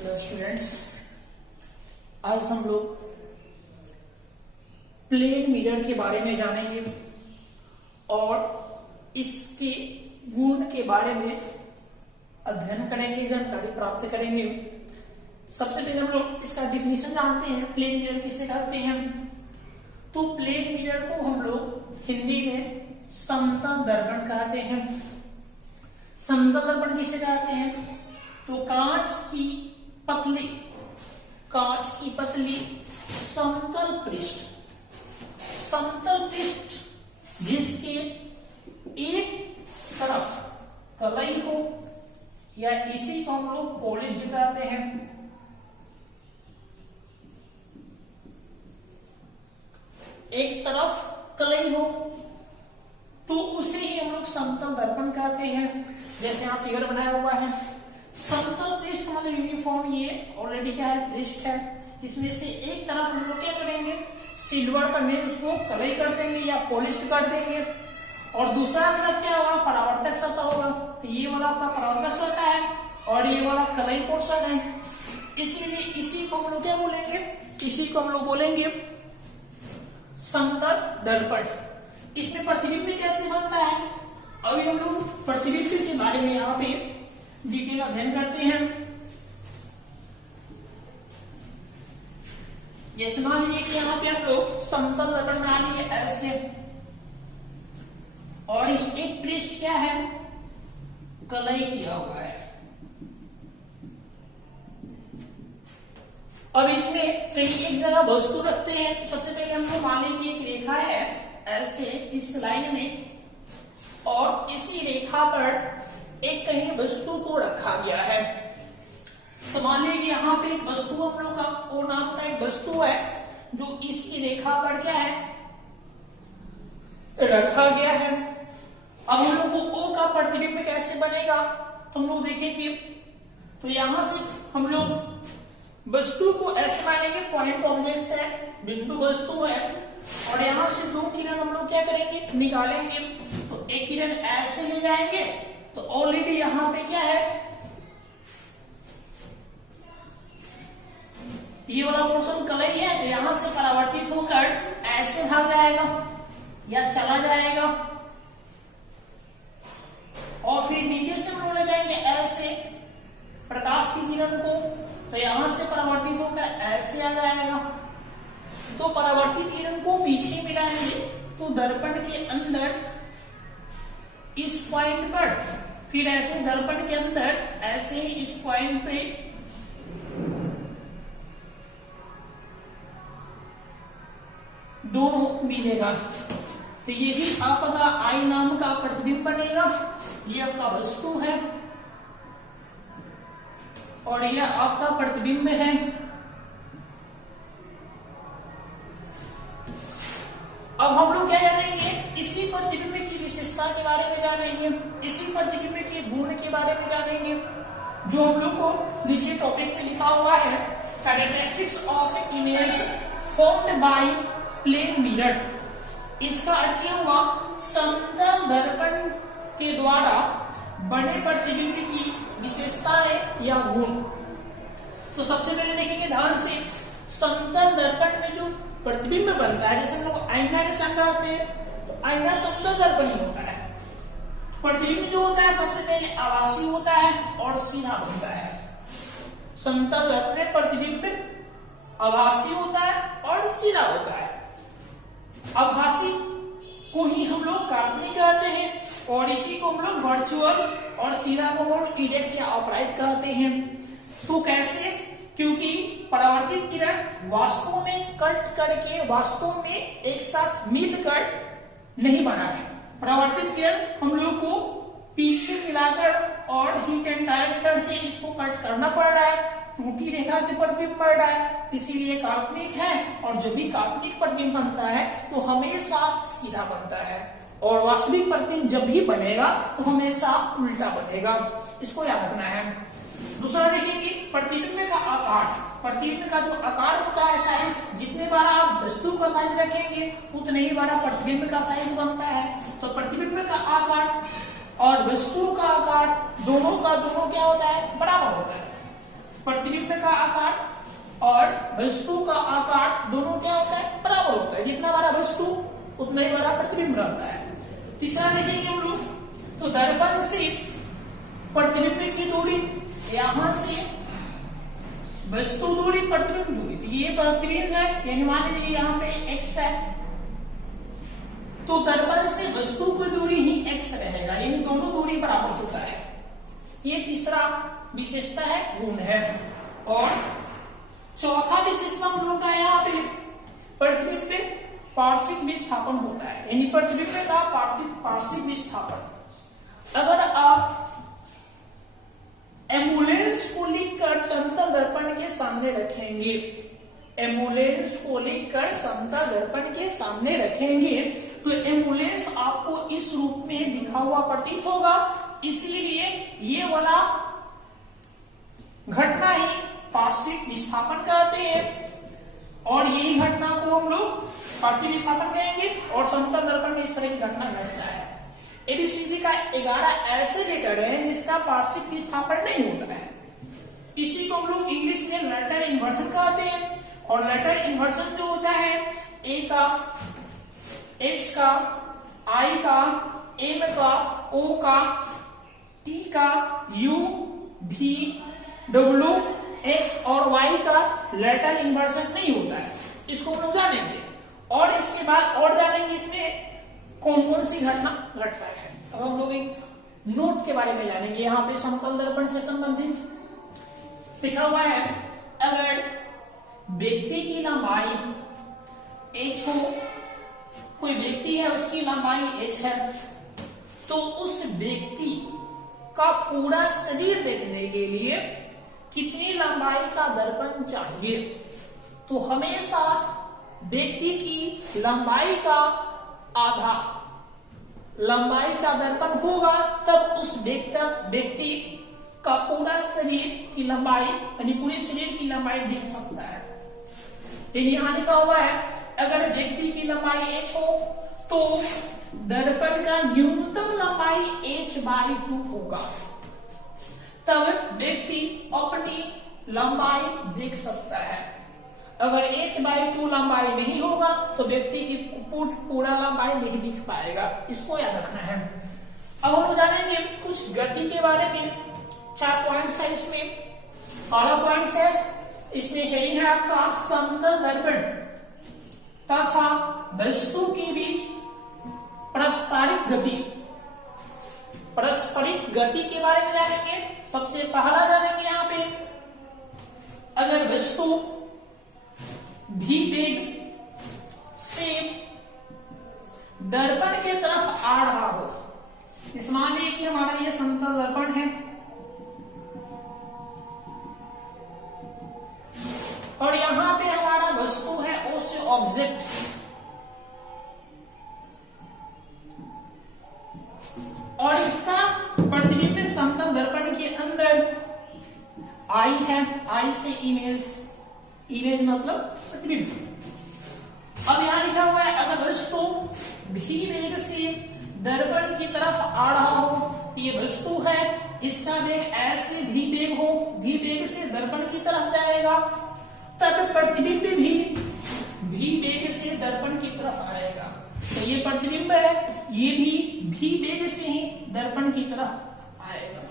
Hello students, आज हम लोग प्लेन मिरर के बारे में जानेंगे और इसके गुण के बारे में अध्ययन करेंगे, जानकारी प्राप्त करेंगे। सबसे पहले हम लोग इसका डिफिनीशन जानते हैं। प्लेन मिरर किसे कहते हैं? तो प्लेन मिरर को हम लोग हिंदी में समतल दर्पण कहते हैं। समतल दर्पण किसे कहते हैं? तो कांच की पतली समतल पृष्ठ जिसके एक तरफ कलई हो या इसी को हम लोग पॉलिश्ड कहते हैं। एक तरफ कलई हो तो उसे ही हम लोग समतल दर्पण कहते हैं। जैसे यहाँ फिगर बनाया हुआ है, समतल पृष्ठ मतलब यूनिफॉर्म, ये ऑलरेडी क्या है, पृष्ठ है। इसमें से एक तरफ हम लोग क्या करेंगे, सिल्वर करने उसको कलई कर देंगे या पॉलिश कर देंगे, और दूसरा तरफ क्या होगा, परावर्तक सतह होगा। तो ये वाला आपका परावर्तक सतह है और ये वाला कलई पोर्शन है। इसीलिए इसी को हम लोग क्या बोलेंगे, इसी को हम लोग बोलेंगे समतल दर्पण। इसमें प्रतिबिंब कैसे बनता है, अभी हम लोग प्रतिबिंब के बारे में यहाँ पे डिटेल अध्ययन करते हैं। जैसे मान लीजिए कि यहाँ पे हम लोग समतल दर्पण बना लिए ऐसे, और एक पृष्ठ क्या है, कलई किया हुआ है। अब इसमें कहीं एक जगह वस्तु रखते हैं। तो सबसे पहले हम लोग मान लीजिए एक रेखा है ऐसे इस लाइन में, और इसी रेखा पर एक कहीं वस्तु को रखा गया है। तो मान लीजिए यहाँ पे एक वस्तु हम लोग का ओ नाम का एक वस्तु है जो इसी रेखा पर क्या है, रखा गया है। अब हम लोग को ओ का प्रतिबिंब कैसे बनेगा, तो हम लोग देखेंगे। तो यहां से हम लोग वस्तु को ऐसे मानेंगे, पॉइंट ऑब्जेक्ट है, बिंदु वस्तु है, और यहां से दो किरण हम लोग क्या करेंगे, निकालेंगे। तो एक किरण ऐसे ले जाएंगे, तो ऑलरेडी यहां पे क्या है, ये वाला पोर्शन कलई है, तो यहां से परावर्तित होकर ऐसे भाग जाएगा या चला जाएगा, और फिर नीचे से हम लोग ले जाएंगे ऐसे प्रकाश की किरण को, तो यहां से परावर्तित होकर ऐसे आ जाएगा। तो परावर्तित किरण को पीछे मिलाएंगे तो दर्पण के अंदर इस पॉइंट पर, फिर ऐसे दर्पण के अंदर ऐसे ही इस पॉइंट पे दोनों मिलेगा। तो यही आपका आई नाम का प्रतिबिंब बनेगा। ये आपका वस्तु है और यह आपका प्रतिबिंब है। अब हम लोग क्या जानेंगे, इसी प्रतिबिंब की विशेषता के बारे में जानेंगे, इसी प्रतिबिंब के गुण के बारे में जानेंगे, जो हम लोग को नीचे टॉपिक में लिखा हुआ है, characteristics of image formed by plane mirror. इसका अर्थ यह हुआ समतल दर्पण के द्वारा बने प्रतिबिंब की विशेषताएं या गुण। तो सबसे पहले देखेंगे ध्यान से, समतल दर्पण में जो प्रतिबिंब बनता है, जैसे हम लोग आईना के सामने आते हैं, तो आईना समतल दर्पण ही होता है। प्रतिबिंब जो होता है सबसे पहले आभासी होता है और सीधा होता है। समतल दर्पण में प्रतिबिंब आभासी होता है और सीधा होता है। आभासी को ही हम लोग काल्पनिक कहते हैं, और इसी को हम लोग वर्चुअल, और सीधा को हम लोग इरेक्ट या अपराइट कहते हैं। तो कैसे? क्योंकि परावर्तित किरण वास्तव में कट करके, वास्तव में एक साथ मिलकर नहीं बना है। परावर्तित किरण हम लोग को पीछे मिलाकर और हीट एंड डायमीटर से इसको कट करना पड़ रहा है, टूटी रेखा से प्रतिबिंब बढ़ रहा है, इसीलिए काल्पनिक है। और जब भी काल्पनिक प्रतिबिंब बनता है तो हमेशा सीधा बनता है, और वास्तविक प्रतिबिंब जब भी बनेगा तो हमेशा उल्टा बनेगा। इसको याद रखना है। दूसरा देखेंगे प्रतिबिंब का आकार। प्रतिबिंब का जो आकार होता है, साइज, जितने बार आप वस्तु का साइज रखेंगे उतने ही बड़ा प्रतिबिंब का साइज बनता है। तो प्रतिबिंब का आकार और वस्तु का आकार दोनों का दोनों क्या होता है, बराबर होता है। प्रतिबिंब प्रतिबिंब का आकार और वस्तु का आकार दोनों क्या होता है, बराबर होता है। जितना बड़ा वस्तु उतना ही बड़ा प्रतिबिंब रहता है। तीसरा देखेंगे हम लोग, तो दर्पण से प्रतिबिंब की दूरी, यहां से वस्तु दूरी प्रतिबिंब दूरी, तो ये प्रतिबिंब है, यानी मान लीजिए यहाँ पे x है, तो दर्पण से वस्तु की दूरी ही x रहेगा, यानी दोनों दूरी बराबर होता है। ये तीसरा विशेषता है, गुण है। और चौथा विशेषता हम लोग का यहाँ पे प्रतिबिंब पे पार्श्विक विस्थापन होता है, यानी प्रतिबिंब का पार्श्विक विस्थापन। अगर आप एम्बुलेंस को लिखकर समतल दर्पण के सामने रखेंगे, एम्बुलेंस को लिखकर समतल दर्पण के सामने रखेंगे, तो एम्बुलेंस आपको इस रूप में दिखा हुआ प्रतीत होगा। इसीलिए ये वाला घटना ही पार्श्विक विस्थापन कहते हैं, और यही घटना को हम लोग पार्श्विक विस्थापन कहेंगे। और समतल दर्पण में इस तरह की घटना घटता है। एबीसीडी का 11 ऐसे लेटर है जिसका पार्श्विक विस्थापन नहीं होता है। इसी को हम लोग इंग्लिश में लेटर इन्वर्सन कहते हैं। और लेटर इन्वर्सन जो होता है, ए का, एच का, आई का, एम का, ओ का, टी का, यू, भी, डब्ल्यू, एक्स और वाई का लेटर इन्वर्सन नहीं होता है। इसको हम लोग जानेंगे और इसके बाद और जानेंगे इसमें कौन कौन सी घटना घटता है। अब हम लोग एक नोट के बारे में जानेंगे। यहाँ पे समतल दर्पण से संबंधित लिखा हुआ है, अगर व्यक्ति की लंबाई h हो, कोई व्यक्ति है उसकी लंबाई h है, तो उस व्यक्ति का पूरा शरीर देखने के लिए कितनी लंबाई का दर्पण चाहिए, तो हमेशा व्यक्ति की लंबाई का आधा लंबाई का दर्पण होगा, तब उस व्यक्ति का पूरा शरीर की लंबाई, यानी पूरे शरीर की लंबाई दिख सकता है। यहां लिखा हुआ है, अगर व्यक्ति की लंबाई h हो तो दर्पण का न्यूनतम लंबाई h/2 होगा, तब व्यक्ति अपनी लंबाई देख सकता है। अगर h/2 लंबाई नहीं होगा तो व्यक्ति की पूरा लंबाई नहीं दिख पाएगा। इसको याद रखना है। अब हम जानेंगे कुछ गति के बारे में। 4 पॉइंट्स है इसमें। पहला पॉइंट है, इसमें हेडिंग है आपका समतल दर्पण तथा वस्तु के बीच पारस्परिक गति। पारस्परिक गति के बारे में जानेंगे। सबसे पहला जानेंगे यहाँ पे, अगर वस्तु भी वेग से दर्पण के तरफ आ रहा हो, इस मान लीजिए कि हमारा ये समतल दर्पण है और यहां पे हमारा वस्तु है ओ से ऑब्जेक्ट, और इसका प्रतिबिंब समतल दर्पण के अंदर आई है, आई से इमेज, इमेज मतलब प्रतिबिंब। अब यहां लिखा हुआ है, अगर वस्तु भी वेग से दर्पण की तरफ आ रहा हो, ये वस्तु है, इसका वेग ऐसे भी वेग हो, भी वेग से दर्पण की तरफ जाएगा, तब प्रतिबिंब भी वेग से दर्पण की तरफ आएगा। तो ये प्रतिबिंब है, ये भी वेग से ही दर्पण की तरफ आएगा।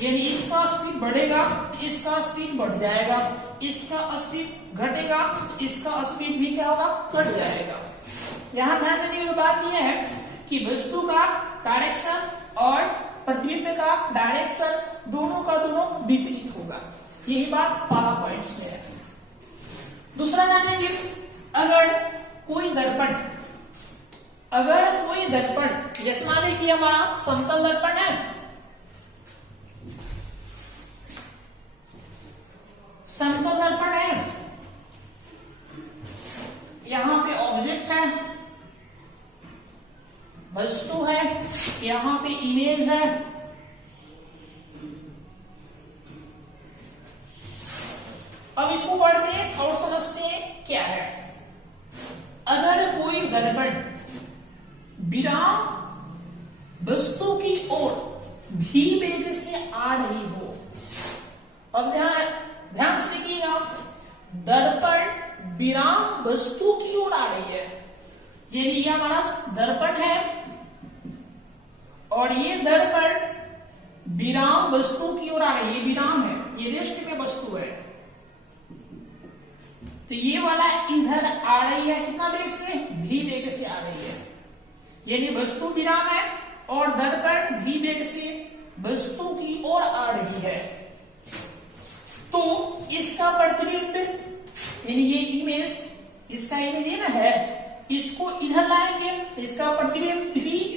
यानी इसका स्पीड बढ़ेगा तो इसका स्पीड बढ़ जाएगा, इसका स्पीड घटेगा, इसका स्पीड भी क्या होगा, घट जाएगा। यहां ध्यान देने की बात यह है कि वस्तु का डायरेक्शन और प्रतिबिंब का डायरेक्शन दोनों का दोनों विपरीत होगा। यही बात पहला पॉइंट्स में है। दूसरा जानेंगे, अगर कोई दर्पण, जैसे मान लीजिए कि हमारा समतल दर्पण है, समतल दर्पण है, यहां पे ऑब्जेक्ट है, वस्तु है, यहां पे इमेज है, अब इसको पढ़ते हैं और समझते हैं क्या है। अगर कोई दर्पण विराम वस्तु की ओर भी वेग से आ रही हो, अब ध्यान से दर्पण विराम वस्तु की ओर आ रही है, यानी ये हमारा दर्पण है और ये दर्पण विराम वस्तु की ओर आ रही है। ये विराम है, ये रेस्ट में वस्तु है, तो ये वाला इधर आ रही है कितना वेग से, भी वेग से आ रही है, यानी वस्तु विराम है और दर्पण भी वेग से वस्तु की ओर आ रही है। तो इसका प्रतिबिंब यानी ये इमेज, इसका इमेज ये ना है, इसको इधर लाएंगे तो इसका प्रतिबिंब भी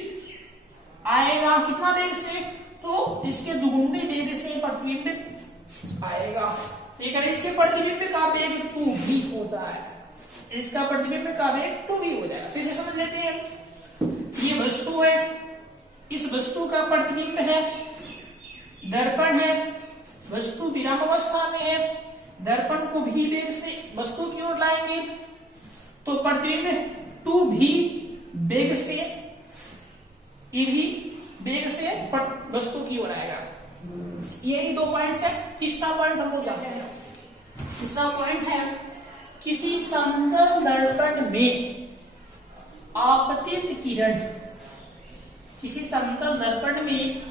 आएगा कितना वेग से, तो इसके दुगुने वेग से प्रतिबिंब आएगा। अगर इसके प्रतिबिंब का वेग 2v होता है, इसका प्रतिबिंब का वेग 2v हो जाएगा। फिर से समझ लेते हैं, ये वस्तु है, इस वस्तु का प्रतिबिंब है, दर्पण है, वस्तु विराम अवस्था में है, दर्पण को भी वेग से वस्तु की ओर लाएंगे तो प्रतिबिंब 2v वेग से, ये भी वेग से वस्तु की ओर आएगा। यही 2 पॉइंट्स है। तीसरा पॉइंट हम लोग जाते हैं। तीसरा पॉइंट है, किसी समतल दर्पण में आपतित किरण, किसी समतल दर्पण में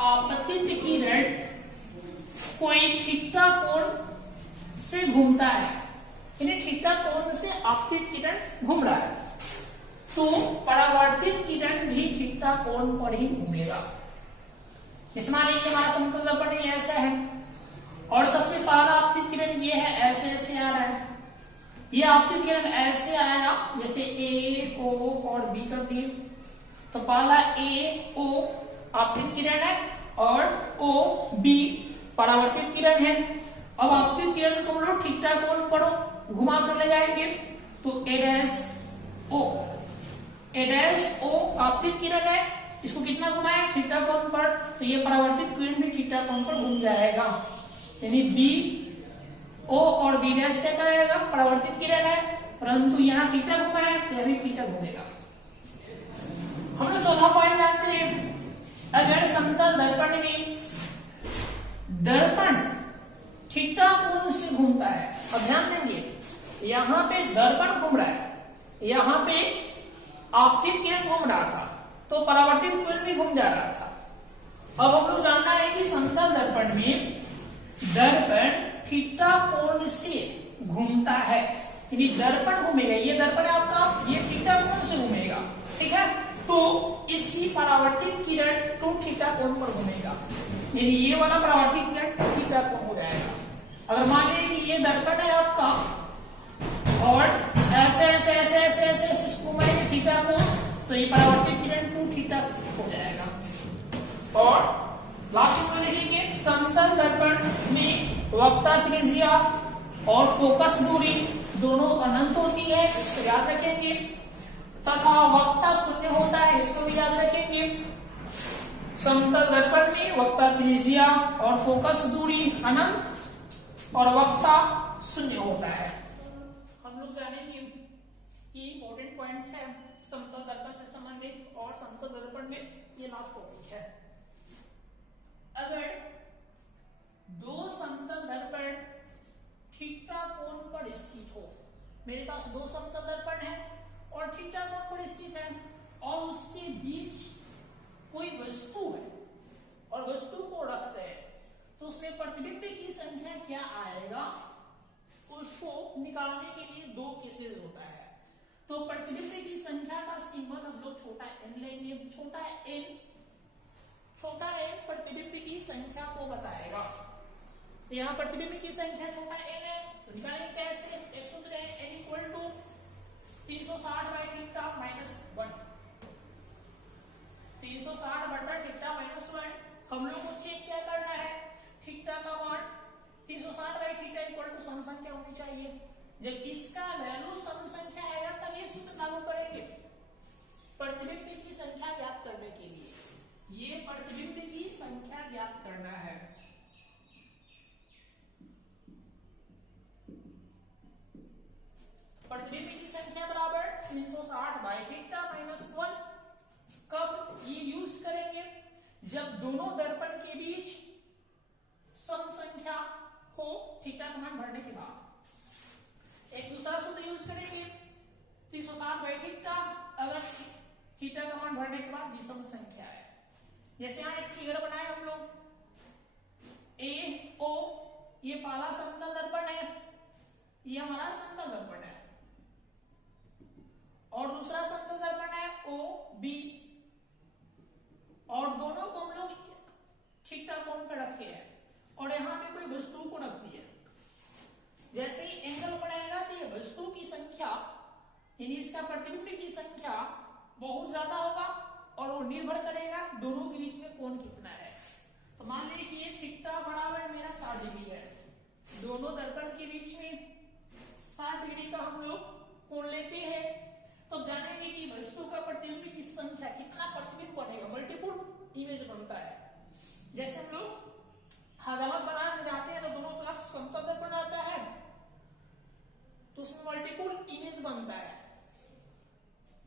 आपतित किरण कोई थीटा कोण से घूमता है, यानी थीटा कोण से आपतित किरण घूम रहा है, तो परावर्तित किरण भी थीटा कोण पर ही घूमेगा। इस माने कि हमारा समतल दर्पण ये ऐसा है और सबसे पहला आपतित किरण ये है, ऐसे ऐसे आ रहा है, ये आपतित किरण ऐसे आएगा, जैसे ए ओ और बी कर दिए, तो पहला ए ओ आपतित किरण है और ओ बी परावर्तित किरण है। अब आपतित किरण को हम लोग थीटा कोण पर घुमा कर ले जाएंगे, तो ए डैश ओ आपतित किरण है, इसको कितना घुमाया, थीटा कोण पर, तो ये परावर्तित किरण भी थीटा कोण पर घूम जाएगा, यानी बी ओ और बी डैश क्या करेगा, परावर्तित किरण है, परंतु यहाँ थीटा घुमाया तो यह भी थीटा घूमेगा। हम लोग चौथा पॉइंट जानते हैं, अगर समतल दर्पण में दर्पण थीटा कोण से घूमता है, अब ध्यान देंगे, यहाँ पे दर्पण घूम रहा है, यहाँ पे आपतित किरण घूम रहा था, तो परावर्तित किरण भी घूम जा रहा था। अब हम लोग जानना है कि समतल दर्पण में दर्पण थीटा कोण से घूमता है, यानी दर्पण घूमेगा, ये दर्पण है आपका, ये थीटा कोण से घूमेगा, ठीक है, तो इसकी परावर्तित किरण 2 थीटा कोण पर घूमेगा, यानी ये वाला परावर्तित किरण थीटा कोण हो जाएगा। अगर मान लीजिए कि ये दर्पण है आपका और ऐसे ऐसे ऐसे ऐसे ऐसे ऐसे घुमाएंगे थीटा कोण, तो ये परावर्तित किरण 2 थीटा हो जाएगा। और लास्ट में देखेंगे, समतल दर्पण में वक्ता त्रिज्या और फोकस दूरी दोनों अनंत होती है, इसको याद रखेंगे, तथा वक्ता शून्य होता है, इसको भी याद रखेंगे। समतल दर्पण में वक्ता त्रिज्या और फोकस दूरी अनंत और वक्ता शून्य होता है। हम लोग जानेंगे कि इंपॉर्टेंट पॉइंट्स है समतल दर्पण से संबंधित, और समतल दर्पण में ये लास्ट टॉपिक है। अगर 2 समतल दर्पण थीटा कोण पर स्थित हो, मेरे पास 2 समतल दर्पण है और थीटा कोण पर स्थित है, और उसके बीच कोई वस्तु है और वस्तु को रखते हैं, तो उसमें प्रतिबिंब की संख्या क्या आएगा, उसको निकालने के लिए 2 केसेस होता है। तो प्रतिबिंब की संख्या का सिंबल हम लोग छोटा n लेंगे, छोटा n प्रतिबिंब की संख्या को बताएगा, तो यहाँ प्रतिबिंब की संख्या छोटा n है, तो निकालेंगे कैसे, एक सूत्र है n equal to 360 by theta minus 1, 360 बटा थीटा माइनस 1। हम लोग को चेक क्या करना है, थीटा का मान 360 by theta equal to some संख्या होनी चाहिए। जब इसका वैल्यू सम संख्या आएगा तब ये सूत्र लागू करेंगे प्रतिबिंब की संख्या ज्ञात करने के लिए। ये प्रतिबिंब की संख्या ज्ञात करना है, प्रतिबिंब की संख्या बराबर 360 बाई थीटा माइनस 1। कब ये यूज करेंगे, जब दोनों दर्पण के बीच सम संख्या हो थीटा का मान भरने के बाद। एक दूसरा सूत्र यूज करेंगे 360 बाई थीटा, अगर थीटा का मान भरने के बाद विषम संख्या है। जैसे यहाँ एक फिगर बनाए हम लोग, ए ओ, ये पहला समतल दर्पण है, ये हमारा समतल दर्पण है, और दूसरा समतल दर्पण है ओ बी, और दोनों को हम लोग थीटा कोण पे रखे हैं, और यहाँ पे कोई वस्तु को रख दिया। जैसे ही एंगल बढ़ाएगा तो ये वस्तु की संख्या यानी इसका प्रतिबिंब की संख्या बहुत ज्यादा होगा, और वो निर्भर करेगा दोनों के बीच में कोण कितना है। तो मान लीजिए कि ये थीटा बराबर मेरा 60 डिग्री है, दोनों दर्पण के बीच में 60 डिग्री का हम लोग कोण लेते हैं, तो जानेंगे कि वस्तु का प्रतिबिंब की संख्या कितना प्रतिबिंब बनेगा, मल्टीपल इमेज बनता है। जैसे हम लोग हजामत बनाने जाते हैं तो दोनों तरफ समतल दर्पण आता है, तो उसमें मल्टीपल इमेज बनता है।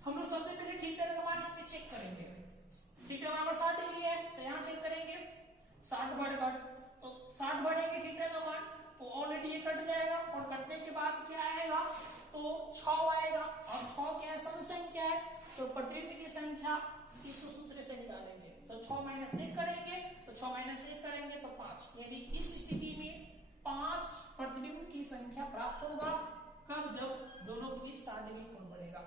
हम लोग सबसे पहले थीटा का मान इस पे चेक करेंगे। थीटा बराबर 60 डिग्री है, तो यहाँ चेक करेंगे 60 बढ़, तो 60 बढ़ेंगे थीटा का मान, तो ऑलरेडी ये कट जाएगा, और कटने के बाद क्या आएगा, तो 6 आएगा, और 6 क्या है, सम संख्या है, तो प्रतिबिंब की संख्या इस सूत्र से निकालेंगे, तो 6 माइनस 1 करेंगे, तो 6 माइनस 1 करेंगे तो 5, यानी इस स्थिति में 5 प्रतिबिंब की संख्या प्राप्त होगा। कब? जब दोनों के बीच 60 डिग्री कोण बढ़ेगा।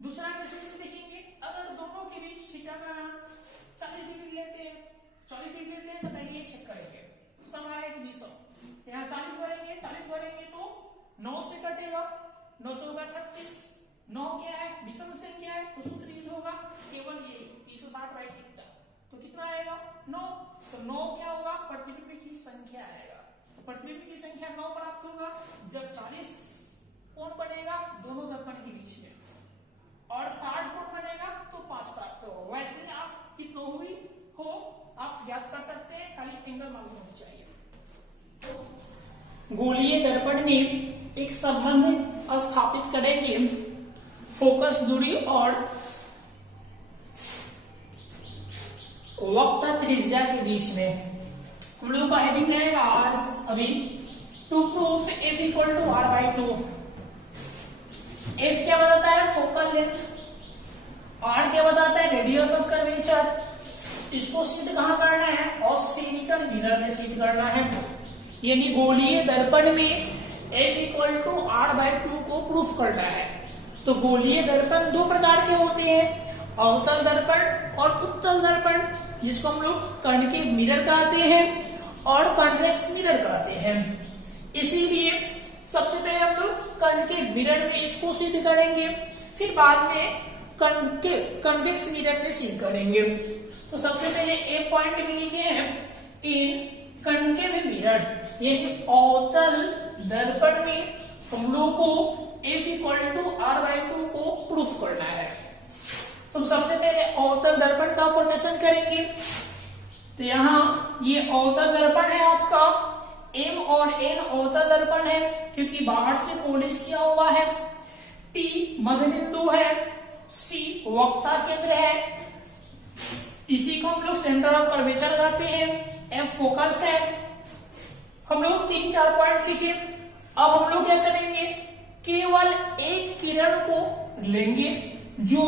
दूसरा कैसे देखेंगे, अगर दोनों के बीच थीटा का मान 40 डिग्री लेते हैं, 40 डिग्री लेते हैं, तो पहले ये चेक करेंगे सम आ रहा है कि विषम, यहाँ 40 बढ़ेंगे तो 9 से कटेगा, 9 तो होगा 36, 9 क्या है, विषम संख्या है, तो सूत्र यूज होगा केवल ये 360 बाई थीटा, तो कितना आएगा 9, तो 9 क्या होगा, प्रतिबिंब की संख्या आएगा, तो प्रतिबिंब की संख्या 9 प्राप्त होगा जब 40 कोण बनेगा दोनों दर्पण के बीच में, और 60 कोण बनेगा तो 5 प्राप्त होगा। वैसे आप कितना हुई हो आप ज्ञात कर सकते हैं, खाली एंगल मालूम होना चाहिए। गोलीय दर्पण में एक संबंध स्थापित करेंगे फोकस दूरी और वक्र त्रिज्या के बीच में। हम लोग का हेडिंग रहेगा आज अभी to proof F equal to R/2। F क्या बताता है, फोकल लेंथ, R क्या बताता है, रेडियस ऑफ कर्वेचर। इसको सिद्ध कहां करना है, स्फेरिकल मिरर में सिद्ध करना है। यानी गोलीय दर्पण में F इक्वल टू R/2 को प्रूफ करना है। तो गोलीय दर्पण दो प्रकार के होते हैं, अवतल दर्पण और उत्तल दर्पण, जिसको हम लोग कॉन्केव मिरर कहते हैं और कॉन्वेक्स मिरर कहते हैं। इसीलिए सबसे पहले हम लोग कॉन्केव मिरर में इसको सिद्ध करेंगे, फिर बाद में कॉन्वेक्स मिरर में सिद्ध करेंगे। तो सबसे पहले एक पॉइंट में लिखे हैं इन कॉन्केव मिरर, यानी अवतल दर्पण में हम लोग को F इक्वल टू R/2 को प्रूफ करना है। तो सबसे पहले अवतल दर्पण का फॉर्मेशन करेंगे। तो यहाँ ये अवतल दर्पण है आपका, M और N अवतल दर्पण है क्योंकि बाहर से पॉलिश किया हुआ है, P मध्य बिंदु है, C वक्ता केंद्र है, इसी को हम लोग सेंटर ऑफ कर्वेचर कहते हैं, F फोकस है। हम लोग 3-4 पॉइंट लिखे। अब हम लोग क्या करेंगे, केवल एक किरण को लेंगे जो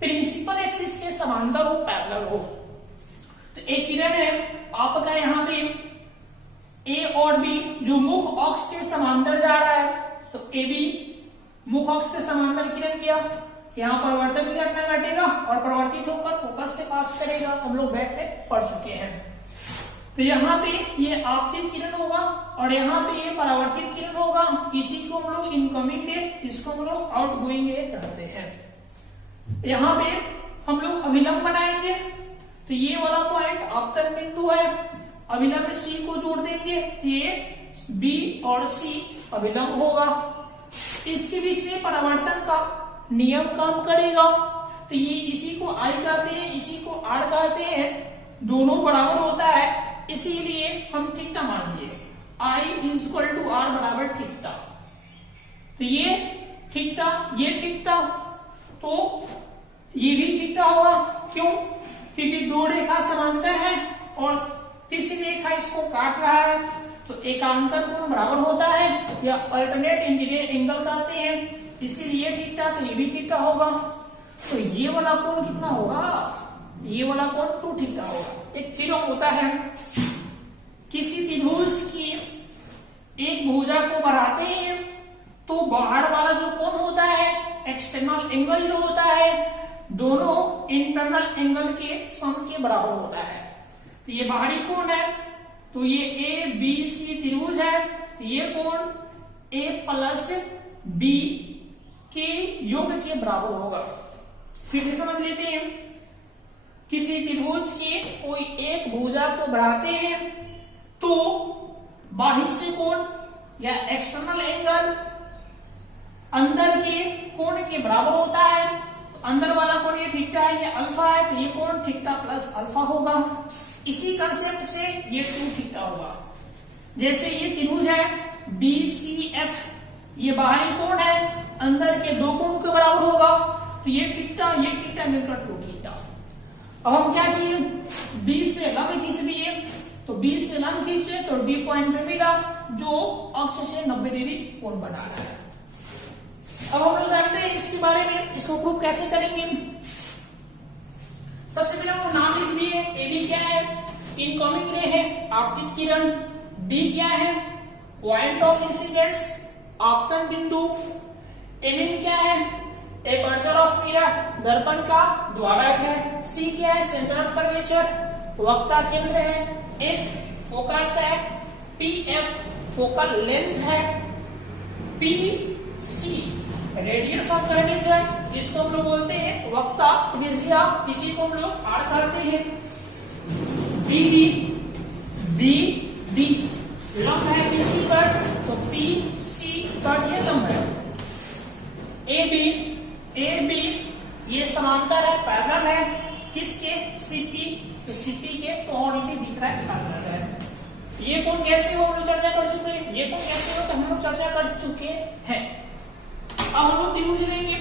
प्रिंसिपल एक्सिस के समांतर हो, पैरेलल हो। तो एक किरण है आपका यहाँ पे A और B जो मुख अक्ष के समांतर जा रहा है, तो AB मुख अक्ष के समांतर किरण गया, यहाँ परिवर्तन की घटना घटेगा और परिवर्तित होकर फोकस से पास करेगा। हम लोग बैक में पढ़ चुके हैं। तो यहाँ पे ये आपतित किरण होगा और यहाँ पे ये परावर्तित किरण होगा। इसी को हम लोग इनकमिंग रे, इसको हम लोग आउटगोइंग रे कहते हैं। यहाँ पे हम लोग अभिलंब बनाएंगे। तो ये वाला पॉइंट आपतन बिंदु है, अभिलंब C को जोड़ देंगे, ये B और C अभिलंब होगा। इसके बीच में परावर्तन का नियम काम करेगा। तो ये इसी को I कहते हैं, इसी को R कहते हैं, दोनों बराबर होता है, इसीलिए हम थीटा मान लिए I is equal to R बराबर थीटा। तो ये थीटा, ये थीटा, तो ये भी थीटा होगा। क्यों? क्योंकि दो रेखा समांतर है और तीसरी रेखा इसको काट रहा है, तो एकांतर कोण बराबर होता है या अल्टरनेट इंटीरियर एंगल कहते हैं, इसीलिए थीटा, तो ये भी थीटा होगा। तो ये वाला कोण कितना होगा, ये वाला कोण 2 थीटा होगा। एक थ्योरम होता है, किसी त्रिभुज की एक भुजा को बढ़ाते हैं तो बाहर वाला जो कोण होता है, एक्सटर्नल एंगल जो होता है, दोनों इंटरनल एंगल के सम के बराबर होता है। तो ये बाहरी कोण है, तो ये ए बी सी त्रिभुज है, ये कोण ए प्लस बी के योग के बराबर होगा। फिर से समझ लेते हैं, किसी त्रिभुज की कोई एक भुजा को बढ़ाते हैं तो बाह्य कोण या एक्सटर्नल एंगल अंदर के कोण के बराबर होता है। तो अंदर वाला कोण ये थीटा है, ये अल्फा है, तो ये कोण थीटा प्लस अल्फा होगा। इसी कंसेप्ट से ये 2 थीटा होगा। जैसे ये त्रिभुज है बी सी एफ, ये बाहरी कोण है, अंदर के 2 कोण के बराबर होगा, तो ये थीटा मिलकर 2 थीटा। अब हम क्या किए, बी से लंब खींच दिए, तो बी से लंब खींचे तो डी पॉइंट पे मिला जो अक्ष से 90 डिग्री कोण बना रहा है। अब हम लोग जानते हैं इसके बारे में, इसको प्रूव कैसे करेंगे। सबसे पहले हम नाम लिख दिए, एडी क्या है, इनकमिंग रे है, आपतित किरण, डी क्या है, पॉइंट ऑफ इंसिडेंस, आपतन बिंदु, एमिन क्या है, एपर्चर ऑफ मिरर, दर्पण का द्वारक है, सी क्या है, सेंटर ऑफ कर्वेचर, वक्ता केंद्र है, एफ फोकस है, पी एफ फोकल लेंथ है, P C radius of curvature, इसको हम लोग बोलते हैं वक्ता त्रिज्या, इसी को हम लोग आर करते हैं, बी डी लंब है किसी पर, तो पी सी पर ये लंब है, ए बी ये समांतर है, पैरेलल है, किसके, सीपी, तो सीपी के, तो ऑलरेडी दिख रहा है पैरेलल है। ये कोण कैसे हो हम लोग चर्चा कर चुके हैं, ये कोण कैसे हो तो हम लोग चर्चा कर चुके हैं। अब हम लोग त्रिभुज लेंगे,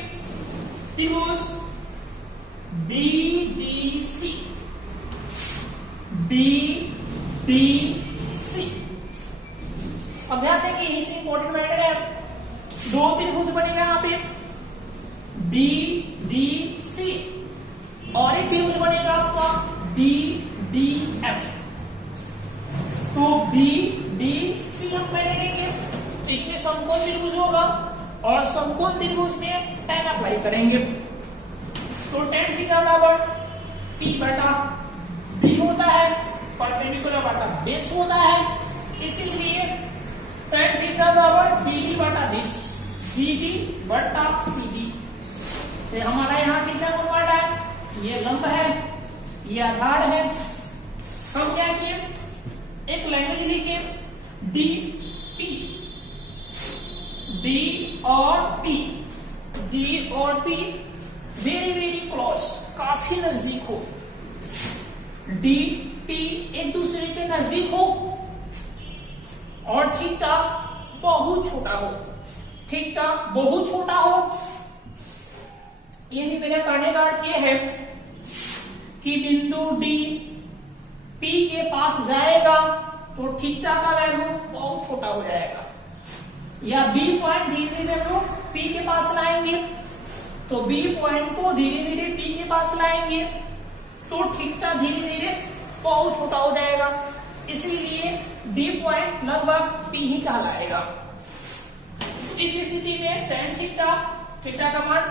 त्रिभुज B D C, B D C. अब ध्यान दें कि इसमें इंपॉर्टेंट मैटर है, 2 त्रिभुज बनेगा यहाँ पे बी डी सी, और एक त्रिभुज बनेगा आपका बी डी एफ। तो बी डी सी हम पहले लेंगे, तो इसमें समकोण त्रिभुज होगा और समकोण त्रिभुज में tan अप्लाई करेंगे, तो tan थीटा बराबर P बटा B होता है, परपेंडिकुलर बटा बेस होता है, इसीलिए tan थीटा बराबर BD बटा BD बटा CD। तो हमारा यहाँ थीटा कौन बटा है, ये लंब है, ये आधार है। हम क्या किए, एक लैंग्वेज लिखिए डी पी, डी और पी वेरी वेरी क्लोज, काफी नजदीक हो, डी पी एक दूसरे के नजदीक हो, और थीटा बहुत छोटा हो, थीटा बहुत छोटा हो। यानी मेरे करने का अर्थ यह है कि बिंदु डी पी के पास जाएगा तो थीटा का वैल्यू बहुत छोटा हो जाएगा, या बी पॉइंट धीरे धीरे हम लोग पी के पास लाएंगे, तो बी पॉइंट को धीरे धीरे पी के पास लाएंगे तो थीटा धीरे धीरे बहुत छोटा हो जाएगा, इसीलिए डी पॉइंट लगभग पी ही कहलाएगा। इस स्थिति में tan थीटा का मान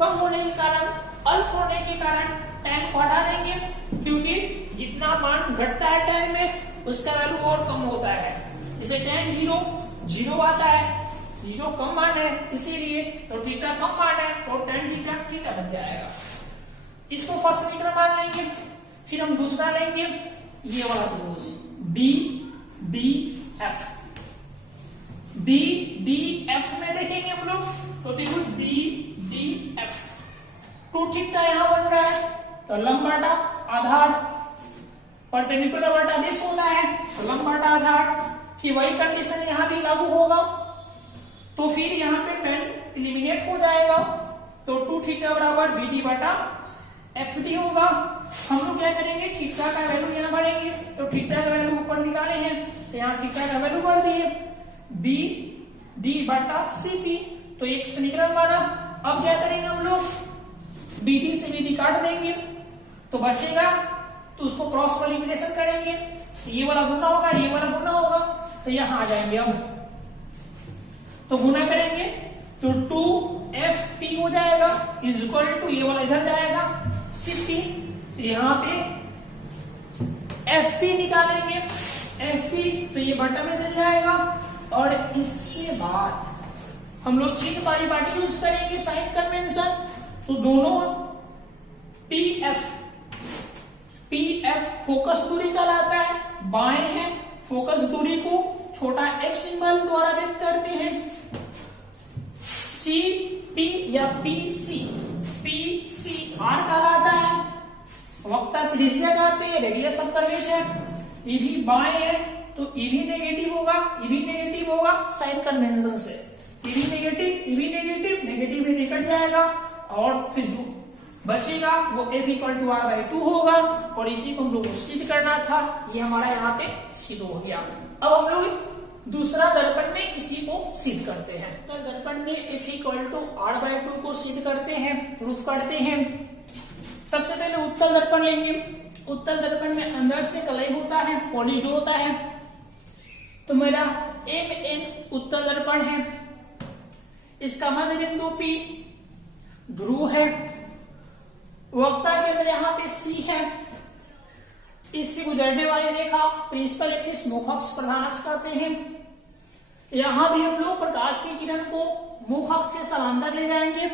कम होने के कारण, अल्प होने के कारण tan को हटा देंगे, क्योंकि जितना मान घटता है tan में उसका वैल्यू और कम होता है। जैसे tan 0 आता है, 0 कम मान है, इसीलिए तो थीटा कम मान है तो tan थीटा बन जाएगा। इसको फर्स्ट समीकरण मान लेंगे, फिर हम दूसरा लेंगे ये वाला त्रिभुज बी डी एफ में देखेंगे हम लोग, तो त्रिभुज बी डी एफ, 2 थीटा यहां बन रहा है, तो लंब बटा आधार, परपेंडिकुलर बटा बेस होना है, तो लंब बटा आधार, फिर वही कंडीशन यहां भी लागू होगा, तो फिर यहां पे tan एलिमिनेट हो जाएगा, तो 2 थीटा बराबर बी डी बटा एफ डी होगा। हम लोग क्या करेंगे, थीटा का वैल्यू यहाँ भरेंगे, तो थीटा का वैल्यू ऊपर निकाले हैं तो यहाँ थीटा का वैल्यू भर दिए, बी डी बटा सी पी, तो एक से निकला हमारा। अब क्या करेंगे हम लोग, बी डी से बी डी काट देंगे तो बचेगा, तो उसको क्रॉस मल्टीप्लिकेशन करेंगे, ये वाला गुना होगा, ये वाला गुना होगा, तो यहाँ आ जाएंगे। अब तो गुना करेंगे तो 2FP हो जाएगा इज इक्वल टू, ये वाला इधर जाएगा, CP, यहाँ पे FP निकालेंगे, FP तो ये बटा में चल जाएगा। और इसके बाद हम लोग चिन्ह वाली बाटी यूज करेंगे, साइन कन्वेंशन, तो दोनों PF फोकस दूरी कहलाता है, बाएं है, फोकस दूरी को छोटा f सिंबल द्वारा व्यक्त करते हैं। CP या PC R कहलाता है, वक्ता त्रिज्या कहते हैं, रेडियस ऑफ कर्वेचर। ये भी बाएं है तो ये भी नेगेटिव होगा, ये भी नेगेटिव होगा साइन कन्वेंशन से, ये भी नेगेटिव, ये भी नेगेटिव, नेगेटिव में निकट जाएगा और फिर जो बचेगा वो F equal to R by 2 होगा। और इसी को हम लोग सिद्ध करना था, ये हमारा यहाँ पे सिद्ध हो गया। अब हम लोग दूसरा दर्पण में इसी को सिद्ध करते हैं। तो दर्पण में F equal to R by 2 को सिद्ध करते हैं, प्रूफ करते हैं। सबसे पहले उत्तल दर्पण लेंगे। उत्तल दर्पण में अंदर से कलई होता है, पॉलिश्ड होता है। तो मेरा MN उत्तल दर्पण है, इसका मध्य बिंदु P ध्रुव है, वक्ता के अंदर यहाँ पे C है, इससे गुजरने वाली रेखा प्रिंसिपल एक्सिस मुख अक्ष प्रधान अक्ष कहते हैं। यहाँ भी हम लोग प्रकाश की किरण को मुख अक्ष से समांतर ले जाएंगे,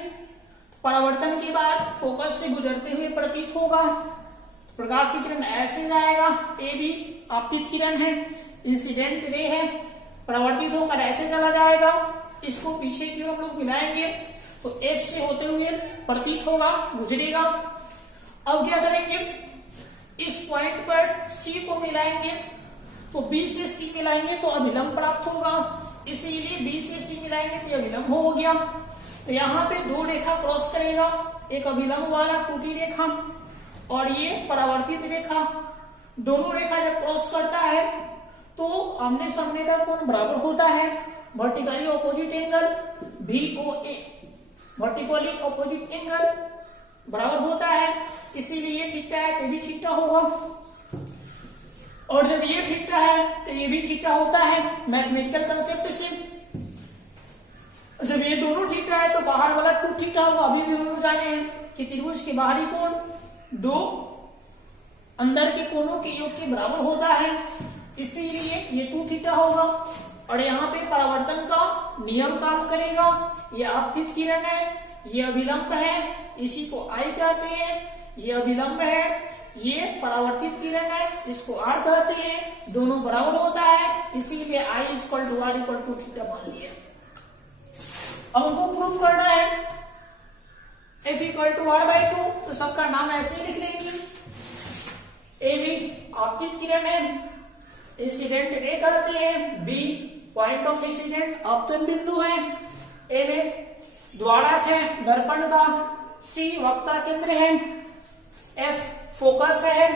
परावर्तन के बाद फोकस से गुजरते हुए प्रतीत होगा। प्रकाश की किरण ऐसे जाएगा, ए भी आपतित किरण है, इंसिडेंट रे है, परावर्तित होकर ऐसे चला जाएगा, इसको पीछे की ओर हम लोग मिलाएंगे तो F से होते हुए प्रतीत होगा, गुजरेगा। अब क्या करेंगे, इस पॉइंट पर C को मिलाएंगे, तो B से C मिलाएंगे तो अभिलंब प्राप्त होगा, इसीलिए B से C मिलाएंगे तो अभिलंब हो गया। तो यहाँ पे दो रेखा क्रॉस करेगा, एक अभिलंब वाला टूटी रेखा और ये परावर्तित रेखा। दोनों रेखा जब क्रॉस करता है तो आमने सामने का कोण बराबर होता है, vertically opposite angle VOA, vertically opposite angle बराबर होता है, इसीलिए ये थीटा है तो भी थीटा होगा, और जब ये थीटा है तो ये भी थीटा होता है मैथमेटिकल कंसेप्ट से। जब ये दोनों थीटा है तो बाहर वाला 2 थीटा होगा। अभी भी हम लोग जाने हैं कि त्रिभुज के बाहरी कोण दो अंदर के कोणों के योग के बराबर होता है, इसीलिए ये 2 थीटा होगा। और यहाँ पे परावर्तन का नियम काम करेगा, ये आपतित किरण है, ये अभिलंब है, इसी को I कहते हैं, ये अभिलंब है, ये परावर्तित किरण है, इसको R कहते हैं, दोनों बराबर होता है, इसीलिए I equal to R equal to theta मान लिया। अब हमको प्रूफ करना है F equal to R by 2, तो सबका नाम ऐसे ही लिख लेंगे। A भी आपतित किरण है, इंसिडेंट रे कहते हैं, B पॉइंट ऑफ इंसिडेंट आपतन बिंदु है, A में द्वारक है दर्पण का, C वक्ता केंद्र है, F फोकस है,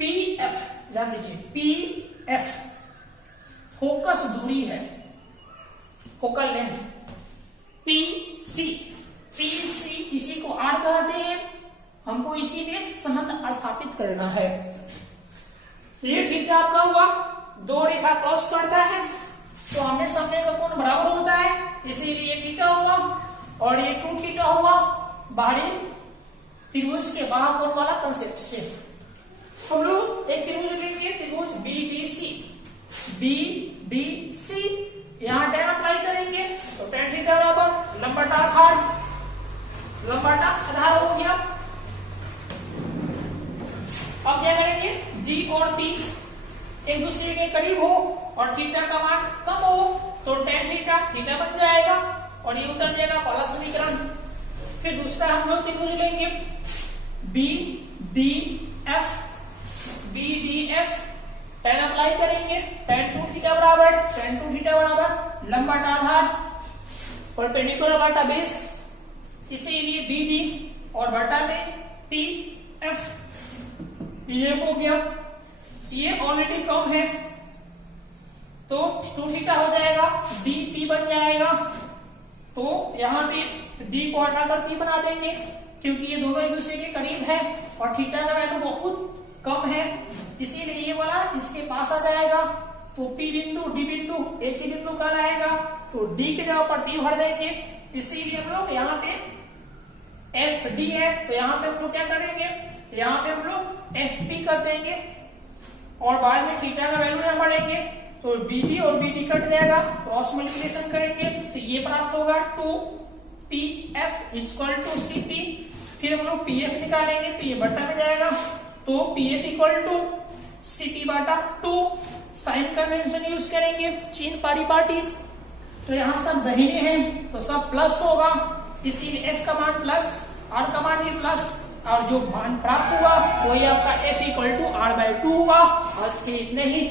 PF ध्यान दीजिए, PF फोकस दूरी है, फोकल लेंथ, PC इसी को R कहते हैं। हमको इसी में संबंध स्थापित करना है। ये थीटा आपका हुआ, दो रेखा क्रॉस करता है तो आमने सामने का कोण बराबर होता है, इसीलिए थीटा हुआ, और ये 2 थीटा हुआ बाहरी त्रिभुज के बाहर कोण वाला कंसेप्ट से। हम लोग एक त्रिभुज लेंगे, त्रिभुज BDC, यहाँ tan अप्लाई करेंगे तो tan थीटा बराबर लंबटा आधार हो गया। अब क्या करेंगे, D और P एक दूसरे के करीब हो और थीटा का मान कम हो तो tan थीटा बन जाएगा और ये उतर जाएगा पहला समीकरण। फिर दूसरा हम लोग त्रिभुज लेंगे BDF, tan अप्लाई करेंगे, tan 2 थीटा बराबर लंबटा आधार परपेंडिकुलर बटा बेस, इसीलिए BD और बटा में पी एफ, पी एफ हो गया, ये ऑलरेडी कम है तो 2 थीटा हो जाएगा, डी पी बन जाएगा। तो यहाँ पे डी को हटाकर पी बना देंगे क्योंकि ये दोनों एक दूसरे के करीब है और थीटा का वैल्यू बहुत कम है, इसीलिए ये वाला इसके पास आ जाएगा। तो पी बिंदु डी बिंदु एक ही बिंदु कल आएगा, तो डी की जगह पर डी भर देंगे, इसीलिए हम लोग यहाँ पे एफ डी है तो यहाँ पे हम लोग क्या करेंगे, यहाँ पे हम लोग एफ पी कर देंगे और बाद में थीटा का वैल्यू यहाँ बढ़ेंगे तो बीडी और बीडी कट जाएगा, क्रॉस मल्टीप्लिकेशन करेंगे तो ये प्राप्त होगा 2pf इक्वल टू cp। फिर हम लोग pf निकालेंगे तो ये बटा में जाएगा, तो pf इक्वल टू cp बटा 2। साइन कन्वेंशन यूज करेंगे, चिन्ह पारिपाटी, तो यहाँ सब दाहिने हैं तो सब प्लस होगा, इसीलिए f का मान प्लस, r का मान भी प्लस, और जो मान प्राप्त हुआ वही आपका f इक्वल टू r/2 हुआ। और इसके इतने ही।